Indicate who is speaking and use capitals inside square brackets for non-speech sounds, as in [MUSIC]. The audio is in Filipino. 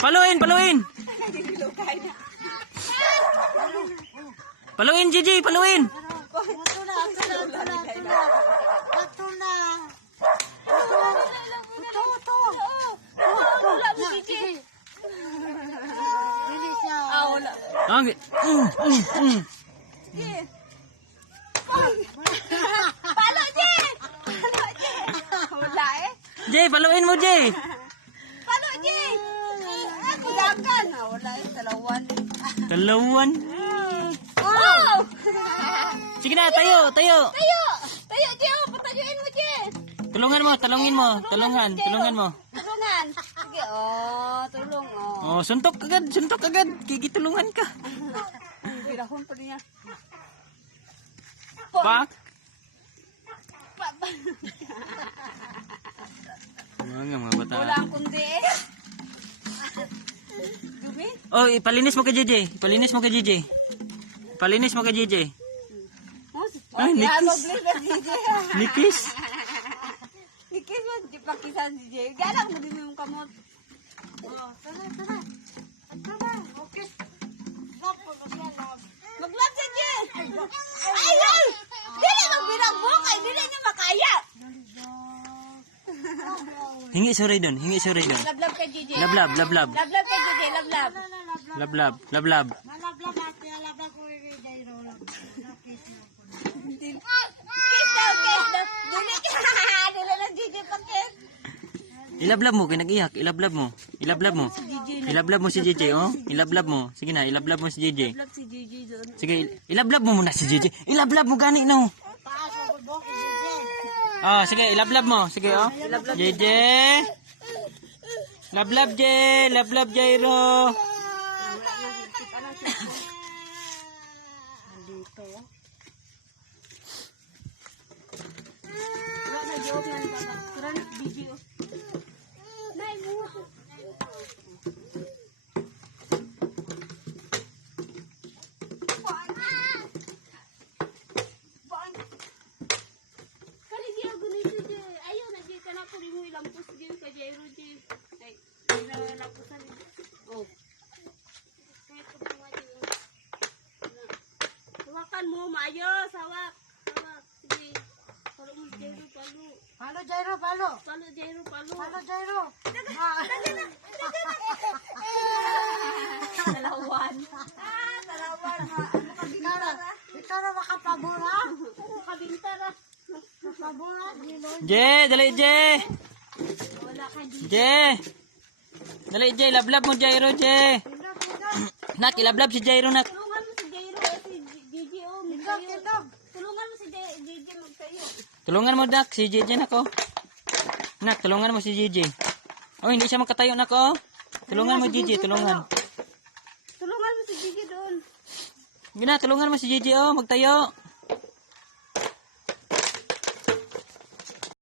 Speaker 1: Paluin, paluin. Paluin, Gigi, paluin. Gi- mm, mm, mm.
Speaker 2: Palo, G! Palo, G! Wala eh.
Speaker 1: Jay, paluin mo, Jay.
Speaker 2: Ah, wala eh. Dalawan.
Speaker 1: Dalawan.
Speaker 2: Oh! [LAUGHS]
Speaker 1: Sige na, tayo, tayo.
Speaker 2: Tayo! Tayo, G! Oh, patayuin mo, G!
Speaker 1: Tulungan mo, talungin mo. Tulungan, tulungan mo.
Speaker 2: Tulungan. Sige, oh. Tulong, oh.
Speaker 1: Oh, suntok agad, suntok agad. Kikitulungan ka.
Speaker 2: Pirahon pa niya.
Speaker 1: Pak.
Speaker 2: Pa- pa-
Speaker 1: Mga mga Oh, ipalinis mo kay JJ. Ipalinis mo kay JJ. Palinis mo kay JJ. Ay, nikis. [LAUGHS]
Speaker 2: nikis.
Speaker 1: Nikis.
Speaker 2: Mo, di pa kita si DJ. Galang mo din yung kamot.
Speaker 3: Oh,
Speaker 1: Hingi sorry doon, hingi sorry doon.
Speaker 2: Lablab kay DJ.
Speaker 1: Lablab, lablab.
Speaker 2: Lablab kay DJ, lablab.
Speaker 1: Lablab, lablab.
Speaker 3: Malablab natin, malablab ko rin mo ko.
Speaker 2: Kiss daw, kiss daw. Dili ka. [LAUGHS] Dili na DJ pa kiss.
Speaker 1: Ilablab mo, kay nag-iyak. Ilablab mo. Ilablab mo. Ilablab mo si JJ, oh. Ilablab mo. Sige na, ilablab mo si JJ.
Speaker 2: Lablab si DJ doon.
Speaker 1: Sige, ilablab mo muna si JJ. Ilablab mo gani
Speaker 3: mo ko, DJ.
Speaker 1: Oh, sige, ilablab mo. Sige, oh. JJ. Lablab, J. Lablab, Jairo.
Speaker 2: Dito. Wala na joke na baba. Ilampos je ka Jairo je. Ay, ina lampusan. Oh. Kaya ko tumayo. Hawakan mo, maayos. Hawak. Hawak. Sige. Palo mo, Jairo, palo.
Speaker 3: Palo, Jairo, palo.
Speaker 2: Palo, Jairo, palo.
Speaker 3: Palo, Jairo. Ma-
Speaker 2: Dalawan. Ah, dalawan. Ma. Ano ka
Speaker 3: Ikaw na, ikaw na makapabura.
Speaker 2: Makabintar ah.
Speaker 3: Makapabura, Gino.
Speaker 1: J, dali, J.
Speaker 2: Wala ka di.
Speaker 1: J. Dali, J. Lablab mo, Jairo, J.
Speaker 3: Tindog, tindog.
Speaker 1: Nak, ilablab si Jairo, nak.
Speaker 2: Tulungan mo si Jairo at si Gigi oh.
Speaker 3: Tindog.
Speaker 2: Tulungan mo si J- Gigi magtayo.
Speaker 1: Tulungan mo, Dak, si JJ, nak, oh. Nak, tulungan mo si JJ. Oh, hindi siya makatayo, nak, oh. Tulungan mo, JJ, tulungan.
Speaker 2: Tulungan mo si Gigi doon.
Speaker 1: Gina, tulungan mo si JJ, oh. Magtayo.